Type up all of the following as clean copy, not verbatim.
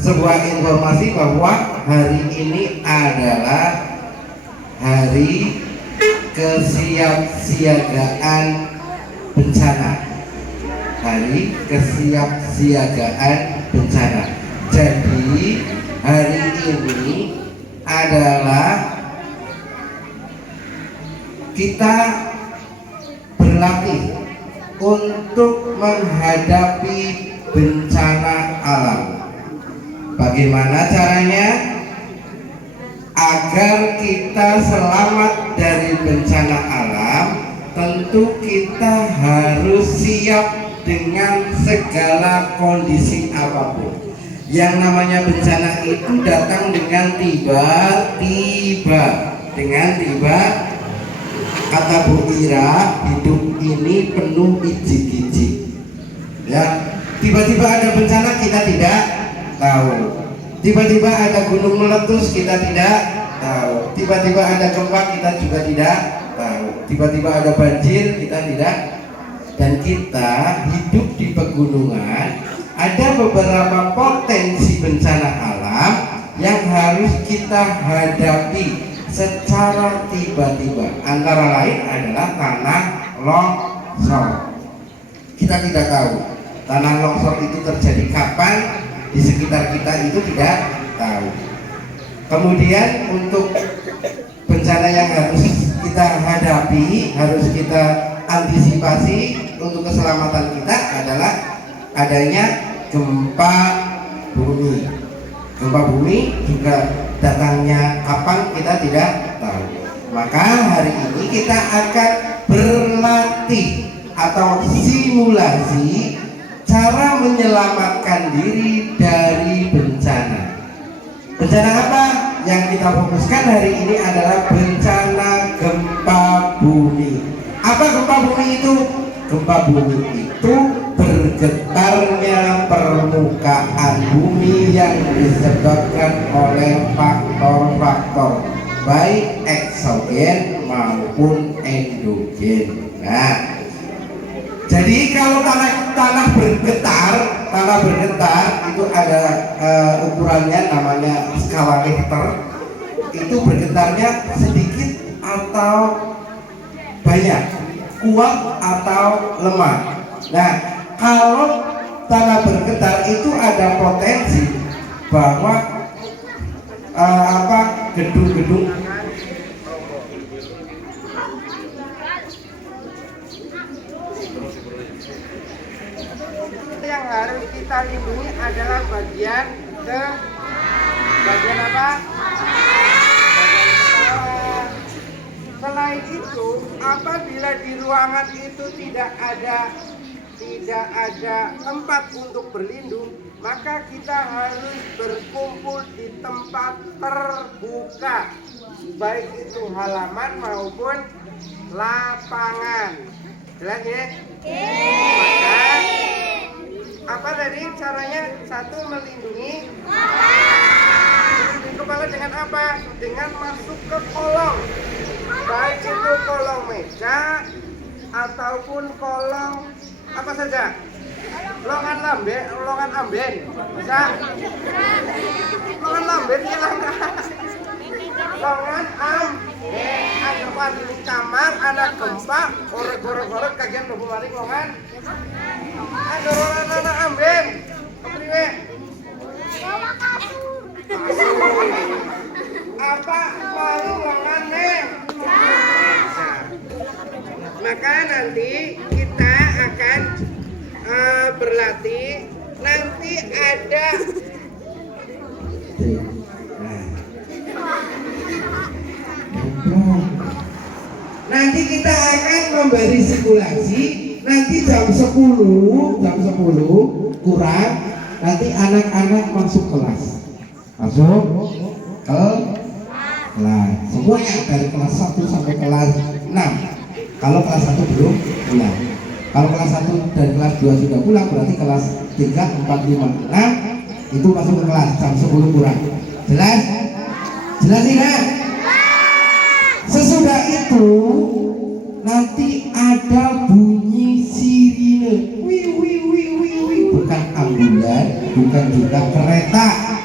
sebuah informasi bahwa hari ini adalah hari kesiapsiagaan bencana. Hari kesiapsiagaan bencana. Jadi hari ini adalah kita berlatih untuk menghadapi bencana alam. Bagaimana caranya? Agar kita selamat dari bencana alam, tentu kita harus siap dengan segala kondisi apapun. Yang namanya bencana itu datang dengan tiba-tiba. Dengan tiba, kata Bu Ira, hidup ini penuh ijik-ijik. Ya, tiba-tiba ada bencana kita tidak tahu. Tiba-tiba ada gunung meletus kita tidak tahu. Tiba-tiba ada gempa kita juga tidak tahu. Tiba-tiba ada banjir kita tidak. Dan kita hidup di pegunungan, ada beberapa potensi bencana alam yang harus kita hadapi secara tiba-tiba. Antara lain adalah tanah longsor. Kita tidak tahu tanah longsor itu terjadi kapan, di sekitar kita itu tidak tahu. Kemudian untuk bencana yang harus kita hadapi, harus kita antisipasi untuk keselamatan kita adalah adanya gempa bumi. Gempa bumi juga datangnya kapan kita tidak tahu. Maka hari ini kita akan berlatih atau simulasi cara menyelamatkan diri dari bencana. Bencana apa? Yang kita fokuskan hari ini adalah bencana gempa bumi. Apa gempa bumi itu? Gempa bumi itu bergetarnya permukaan bumi yang disebabkan oleh faktor-faktor baik eksogen maupun endogen. Nah, jadi kalau tanah bergetar itu ada ukurannya, namanya skala Richter. Itu bergetarnya sedikit atau banyak, kuat atau lemah. Nah, kalau tanah bergetar itu ada potensi bahwa gedung-gedung yang harus kita lindungi adalah bagian apa? Selain itu, apabila di ruangan itu tidak ada tempat untuk berlindung, maka kita harus berkumpul di tempat terbuka, baik itu halaman maupun lapangan. Jelas ya? Maka apa tadi caranya? Satu, melindungi kepala dengan apa? Dengan masuk ke kolong, baik itu kolong meja ataupun kolong apa saja. Longan amben bisa. Longan amben hilang. Longan amben. Anggapan di kamar ada gempa, orek kagian mlebu maring longan. Anak amben. Kepriwe? Bawa kasur. Apa mau longannya? Maka nanti kita akan berlatih. Nanti ada nanti kita akan memberi simulasi. Nanti jam 10 kurang, nanti anak-anak masuk kelas. Masuk ke kelas. Semuanya dari kelas 1 sampai kelas 6. Kalau kelas 1 belum pulang. Kalau kelas 1 dan kelas 2 sudah pulang, berarti kelas 3, 4, 5, 6 itu masuk ke kelas jam 10 kurang. Jelas? Jelas tidak? Sesudah itu nanti ada bunyi sirine. Wih, bukan ambulan, bukan juga kereta.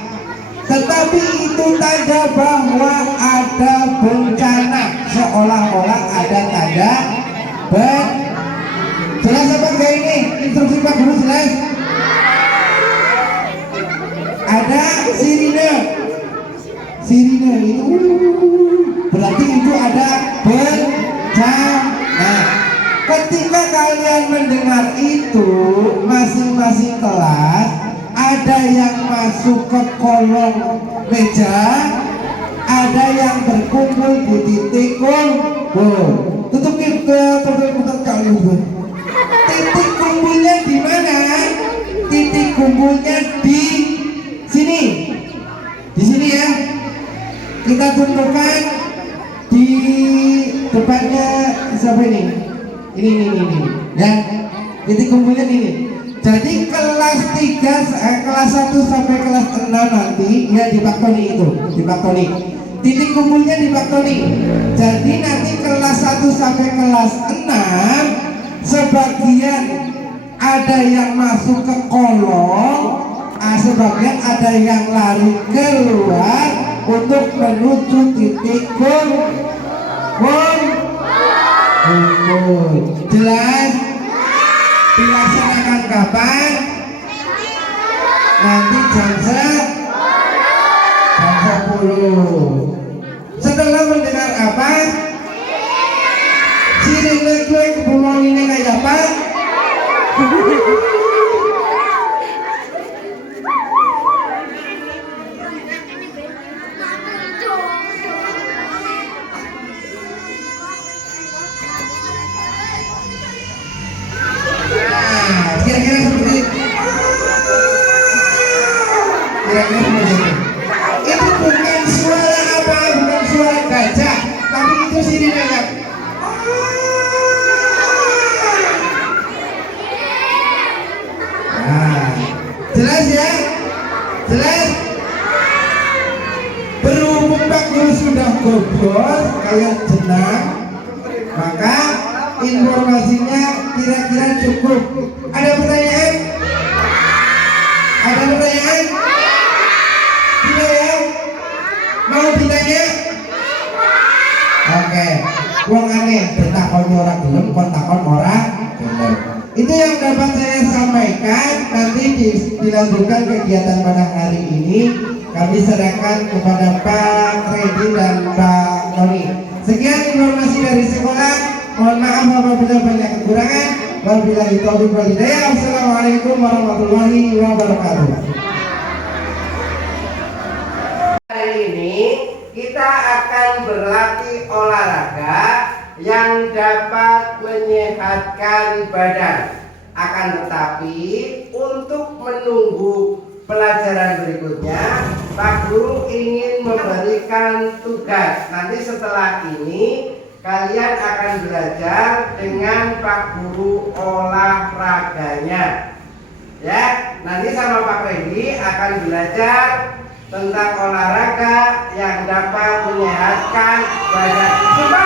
tetapi itu tanda bahwa ada bencana, seolah-olah ada tanda jelas apa enggak ini? Instruksi Pak Guru jelas? Ada sirine itu berarti itu ada bencana. Ketika kalian mendengar itu, masing-masing kelas ada yang masuk ke kolom meja, ada yang berkumpul di titik kumpul. Tutup kalian. Titik kumpulnya di mana? Titik kumpulnya di sini. Di sini ya. Kita tentukan di depannya siapa ini? Ini. Ya. Titik kumpulnya ini. Jadi kelas 3, kelas 1 sampai kelas 6 nanti ya di Pak Tony itu, di Pak Tony. Titik kumpulnya di Pak Tony. Jadi nanti kelas 1 sampai kelas 6 sebagian ada yang masuk ke kolom, sebagian ada yang lari keluar untuk menuju titik kumpul. Jelas? Dilaksanakan kapan? Nanti jam 10. Setelah mendengar apa? Sirine gue kebulong ini kayak apa? Kira-kira seperti itu. Itu bukan suara apa, bukan suara gajah, tapi itu sirinenya. Nah, jelas ya? Jelas? Berhubung Pak Guru sudah goblok, kalian tenang, maka informasinya kira-kira cukup. Ada pertanyaan? Ada pertanyaan? Tidak ya? Mau ditanya? Oke. Wong aneh, takon orang gelem, kon takon orang gelem. Itu yang dapat saya sampaikan. Nanti dilanjutkan kegiatan pada hari ini. Kami serahkan kepada Pak Redi dan Pak Tony. Sekian informasi dari sekolah. Mohon maaf apabila banyak kekurangan. Wabillahi taufiq wal hidayah. Assalamualaikum warahmatullahi wabarakatuh. Hari ini kita akan berlatih olahraga yang dapat menyehatkan badan. Akan tetapi untuk menunggu pelajaran berikutnya, Pak Guru ingin memberikan tugas. Nanti setelah ini kalian akan belajar dengan Pak Guru olahraganya. Ya, nanti sama Pak Redi akan belajar tentang olahraga yang dapat menyehatkan badan. Coba